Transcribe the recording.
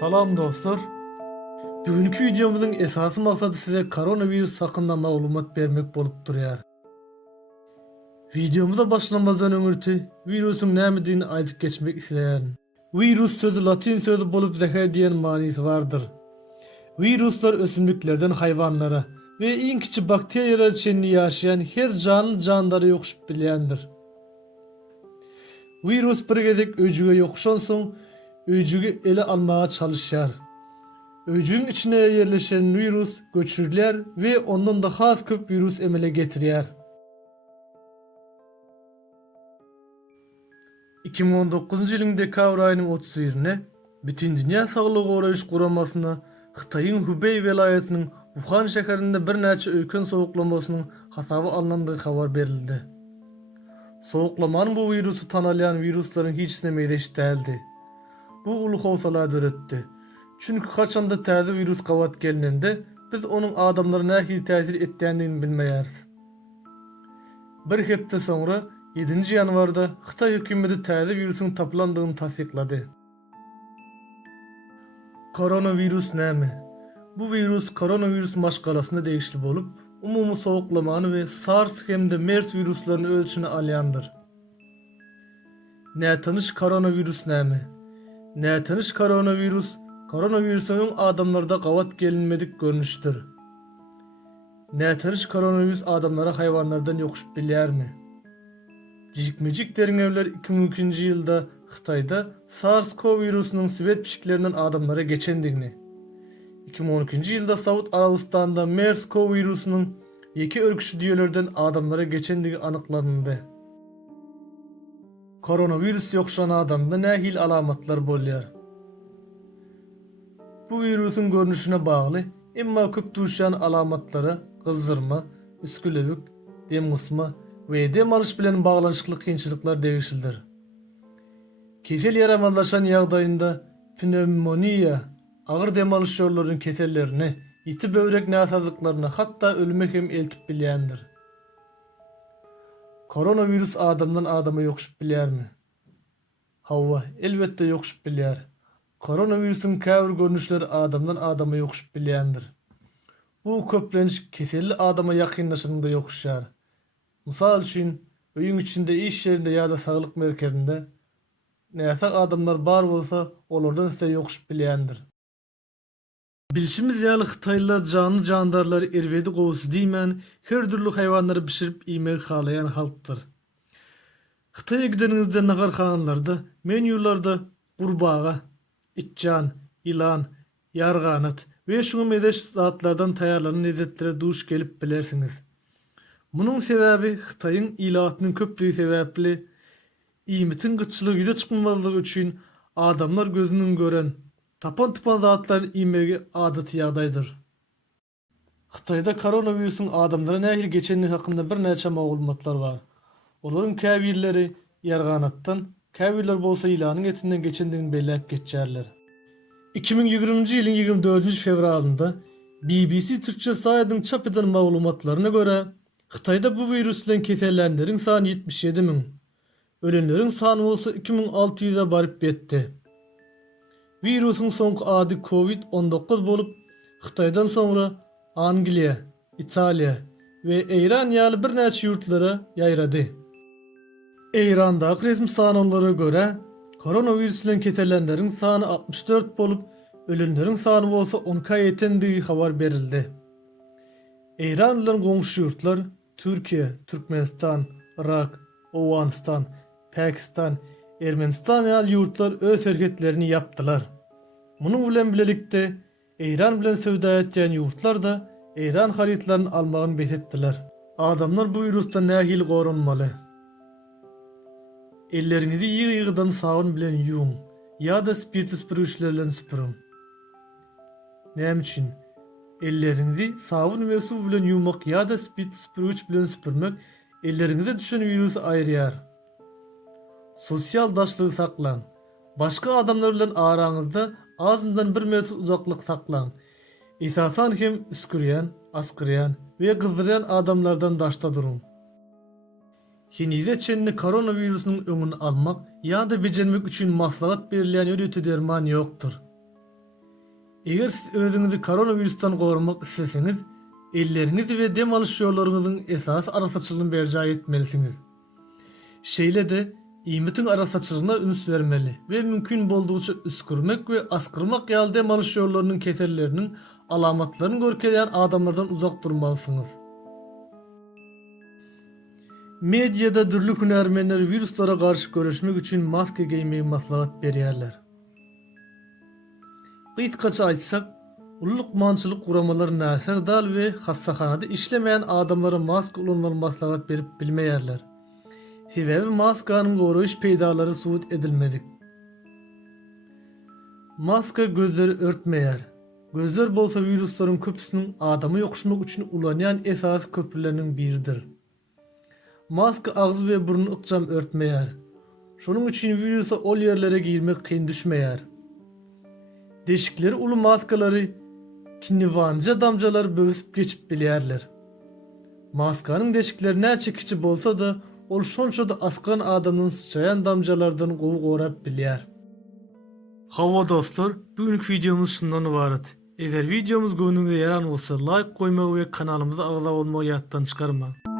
Salam dostlar. Bugünkü videomuzun esası maksadı size koronavirüs hakkında malumat vermek bolup durýar. Videomuza başlamazdan öňürti virüsün näme aytyp geçmek isleýän. Virus sözü latin sözü bolup zehir diýen manysy bardyr. Viruslar ösümliklerden hayvanlara we iň kiçik bakteriýalar çenli ýaşaýan her canly jandara ýokuşup bilýändir. Virus bir gezek öjüge ýokuşan soň öjüge ele almaga çalışýar. Öjüň içine yerleşen virüs göçürler ve ondan da has köp virüs emele getirýär. 2019 ýylyň dekabr aýynyň 31-ne bütün dünýä saglyk goraýyş guramasyna Xitayň Hubei welaýatynyň Wuhan şäherinde bir näçe öýken sowuklamasynyň hasaby alınandygy habar berildi. Sowuklamanyň bu virüsü tanalýan virüslaryň hiç näme edeş däldi. Bu uly howsala döretdi. Çünkü kaçanda täze virüs gawat gelinende biz onuň adamlara nähili täsir etdiğini bilmeýäris. Bir hepde soňra 7-nji ýanwarda Xitay hökümeti täze virüsüň tapylandygyny tasdiklady. Koronavirus näme? Bu virüs koronavirus maşgalasynda degişli bolup, umumy sowuklamany we SARS hemde MERS virüslerini ölçüne alýandyr. Nätanış koronavirus näme? Nätanış koronavirus koronavirüsüň adamlarda gawat gelinmedik görnüşdir. Nätanış koronavirus adamlara hayvanlardan ýokuşup bilýärmi? Jikmejik deriňewler 2002-nji ýylda Xitayda SARS-CoV virüsüniň swet pişiklerinden adamlara geçendigini, 2012-nji ýylda Saud Arabistanda MERS-CoV virüsüniň ýeki örgüçli diýerlerden adamlara geçendigi anyklandy. Koronavirüs ýokşan adamda nähili alamatlar bolýar? Bu virüsün görnüşüne bagly, emma köp duşan alamatlara gyzdyrma, üskülebik, dem gysma we dem alyş bilen baglanşykly kynçylyklar degişildir. Kesel ýaramanlaşan ýagdaýynda pneumoniýa, agyr dem alyş ýollarynyň kesellerini, ýiti böwrek näsazyklaryna hatda ölüme hem eltip bilýändir. Koronavirus adamdan adama ýokuşup bilýärmi? Hawa, elbetde ýokuşup bilýär. Koronavirüsün käbir görnüşleri adamdan adama ýokuşup bilýändir. Bu köplenç keselli adama ýakynlaşynyňda ýokuşýar. Mysal üçin, öýüň içinde, iş ýerinde ýa-da saglyk merkezinde näse adamlar bar bolsa, olardan ise ýokuşup bilýändir. Bilşimiz ýaly Xitaylılar canly jandarlary erwedi gowusy diýmän, her türlü hayvanlary bişirip iýmek halaýan halkdyr. Xitaýa gideningizde nagarhanlarda, menülarda gurbaga, itjan, ilan, yarganat we şuňa medeş zatlardan taýarlanan lezzetlere duş gelip bilersiňiz. Munyň sebäbi Xitaýyň ilatynyň köplügi sebäpli iýmitin gyçylygy ýüze çykmamalygy üçin adamlar gözüniň gören tapan zatlaryny iýmegi adaty ýagdaýdyr. Xitayda koronavirüsüň adamlara nähili geçenligi hakynda bir näçe maglumatlar bar. Olaryň käbirleri yarganatdan, käbirler bolsa ilanyň etinden geçendigini belläp geçýärler. 2020-nji ýylyň 24-nji fevralynda BBC Türkçe saýatynyň çap eden maglumatlaryna görä, Xitayda bu virüs bilen kesellenleriň sany 77 000, ölenleriň sany bolsa 2600-e baryp ýetdi. Virüsüň soňky ady COVID-19 bolup, Xitaydan soňra Angliýa, Italiýa we Eýran ýaly bir näçe ýurtlara ýaýrady. Eýrandaky resmi sananlara görä, koronavirüs bilen kesellenleriň sany 64 bolup, ölenleriň sany bolsa 10-ka ýetendigi habar berildi. Eýran bilen goňşy ýurtlar Türkiýe, Türkmenistan, Irak, Owganistan, Pakistan, Ermenistan ýaly ýurtlar öz hereketlerini ýapdylar. Munyň bilen bilelikde Eýran bilen söwda etýän ýurtlar da Eýran haritlaryny almagyny besetdiler. Adamlar bu virusdan nähili gorunmaly? Ellerinizi ýygy-ýygydan sabun bilen ýuwun ýa-da spirtli süpürgüçlerle süpürün. Näme üçin? Ellerinizi sabun we suw bilen ýuwmak ýa-da spirtli süpürgüç bilen süpürmek elleriňize düşen virusy aýrýar. Sosial daşlygy saklan. Başka adamlar bilen araňyzda azyndan 1 metr uzaklyk saklan. Esasan hem üskürýän, askyrýan we gyzdyrýan adamlardan daşda durun. Hinize çenli koronavirüsüniň öňüni almak ýa-da bejermek üçin maslahat berilýän öýreti derman ýokdur. Eger siz özüňizi koronavirusdan gorumak isteseňiz, ellerinizi we dem alyş ýollaryňyzyň esas arasaçylygyny berjä etmelisiniz. Şeýle de iýmitiň arasaçylygyna üns bermeli we mümkin boldugyça üskürmek we askyrmak ýaly dem alyş ýollarynyň keselleriniň alamatlaryny görkezýän adamlardan uzak durmalysyňyz. Mediada dürli hünärmenler viruslara garşy görüşmek üçin maska giýmeyi maslahat berýärler. Gıtkaça aýtsak, ulukmançylyk guramalary näser dal we hassahanada işlemeýän adamlara maska ulanmaly maslahat berip bilmeýärler. Sebebi maskanyň goraýyş peýdalary suwut edilmedik. Maska gözleri örtmeýär. Gözler bolsa viruslaryň köpüsiniň adamy ýokuşmak üçin ulanýan esas köprüleriň biridir. Maska ağzy we burnuny ykjam örtmeýär. Şonuň üçin virusa ol ýerlere girmek kyn düşmeýär. Deşikleri ulu maskalary kinniwanja damjalar bösüp geçip bilýärler. Maskanyň deşikleri näçe kiçi bolsa da ol şonça da askıran adamyň sıçayan damjalardan gowy gorap bilýär. Hawa dostlar, bugünkü videomuz şundan ibaret. Eger videomuz göňüňize ýaran bolsa like goýmagy we kanalymyza agzap bolmagy ýatdan çykarma.